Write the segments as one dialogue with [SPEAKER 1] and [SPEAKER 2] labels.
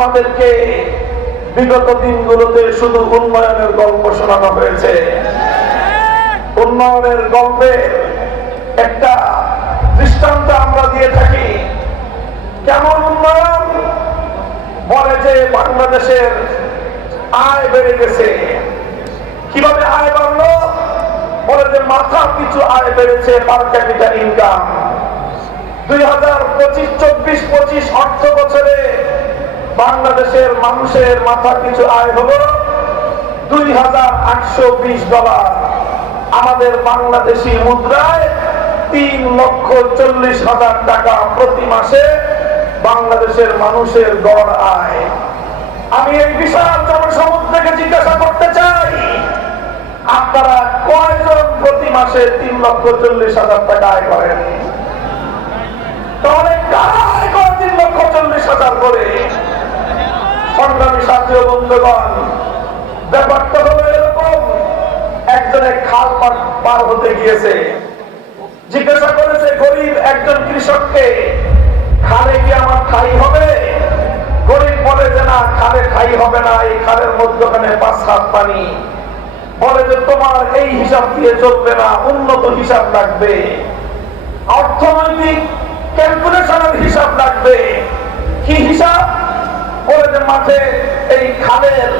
[SPEAKER 1] আপনাদেরকে বিগত দিনগুলোতে শুধু উন্নয়নের গল্প শোনানো হয়েছে। উন্নয়নের গল্পে একটা দৃষ্টান্ত আমরা দিয়ে থাকি। কেমন উন্নয়ন? বলে যে বাংলাদেশের আয় বেড়ে গেছে। কীভাবে আয় বাড়লো? বলে যে মাথা কিছু আয় বেড়েছে পার ক্যাপিটাল ইনকাম। দুই হাজার পঁচিশ, চব্বিশ, পঁচিশ অর্থ বছরে বাংলাদেশের মানুষের মাথা পিছু আয় হলো দুই হাজার আটশো বিশ ডলার। আমাদের বাংলাদেশি মুদ্রায় তিন লক্ষ চল্লিশ হাজার টাকা প্রতি মাসে বাংলাদেশের মানুষের গড় আয়। আমি এই বিশাল জনসমুদ্রকে জিজ্ঞাসা করতে চাই, আপনারা কয়জন প্রতি মাসে তিন লক্ষ চল্লিশ হাজার টাকা আয় করেন তাহলে কারা আয় করে তিন লক্ষ চল্লিশ হাজার করে ও বন্ধুগণ, ব্যাপারটা হলো এরকম। একজনে খাল পার হতে গিয়েছে। জিজ্ঞাসা করেছে, গরিব একজন কৃষককে খালে কি আমার ঠাই হবে? গরিব বলে যে, না, খালে ঠাই হবে না, এই খালের মধ্যখানে পাঁচ হাত পানি। বলে যে, তোমার এই হিসাব দিয়ে চলবে না, উন্নত হিসাব লাগবে। অর্থনৈতিক ক্যালকুলেশনের হিসাব লাগবে। কি হিসাব? মাঠে এই খালের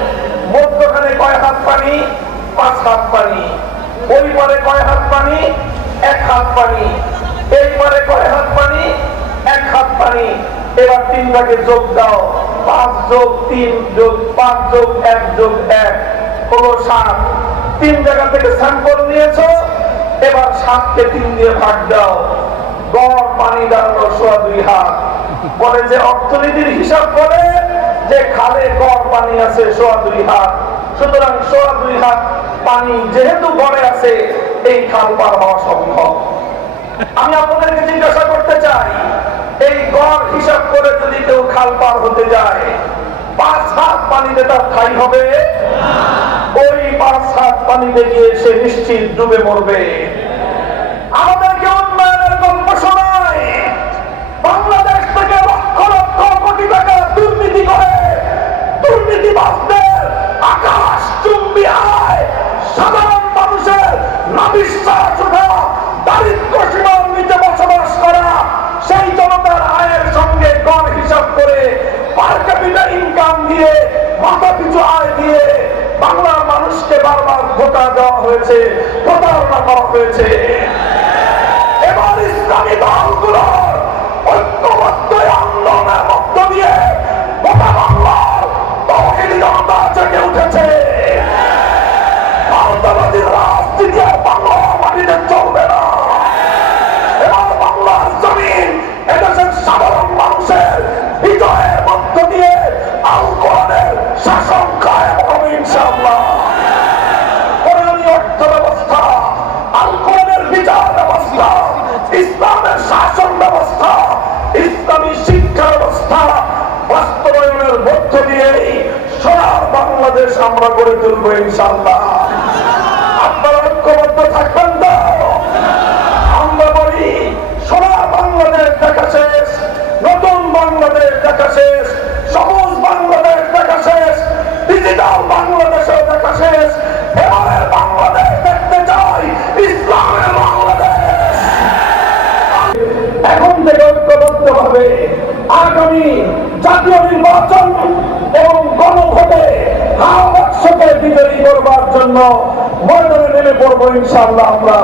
[SPEAKER 1] মধ্যখানে কয় হাত পানি? পাঁচ হাত পানি। ওই পারে কয় হাত পানি? এক হাত পানি। এই পারে কয় হাত পানি? এক হাত পানি। এবার তিন ভাগে যোগ দাও। পাঁচ যোগ তিন যোগ পাঁচ যোগ এক যোগ এক হলো সাত। তিন জায়গা থেকে স্যাম্পল নিয়েছো? এবার সাতকে তিন দিয়ে ভাগ দাও। গড় পানি দাঁড়ানো সোয়া দুই হাত। বলে যে অর্থনীতির হিসাব বলে যে খালে গড় পানি আছে, সোয়া দুই হাত। সুতরাং সোয়া দুই হাত পানি যেহেতু গড়ে আছে, এই খাল পার হওয়া সম্ভব। আমি আপনাদেরকে জিজ্ঞাসা করতে চাই, এই গড় হিসাব করে যদি কেউ খাল পার হতে যায়, পাঁচ হাত পানিতে তার ঠাই হবে? ওই পাঁচ হাত পানিতে গিয়ে সে নিশ্চিত ডুবে মরবে। দেওয়া হয়েছে প্রতারণা করা হয়েছে। ইসলামী শিক্ষা ব্যবস্থা বাস্তবায়নের মধ্য দিয়েই সোনার বাংলাদেশ আমরা গড়ে তুলবো ইনশাআল্লাহ। আপনারা ঐক্যবদ্ধ থাকবেন তো? আমরা বলি সোনার বাংলাদেশ দেখা শেষ, নতুন বাংলাদেশ দেখা শেষ। আগামী জাতীয় নির্বাচন এবং গণভোটে হাওয়াকে বিজয়ী করবার জন্য ময়দানে নেমে পড়ব ইনশাআল্লাহ আমরা।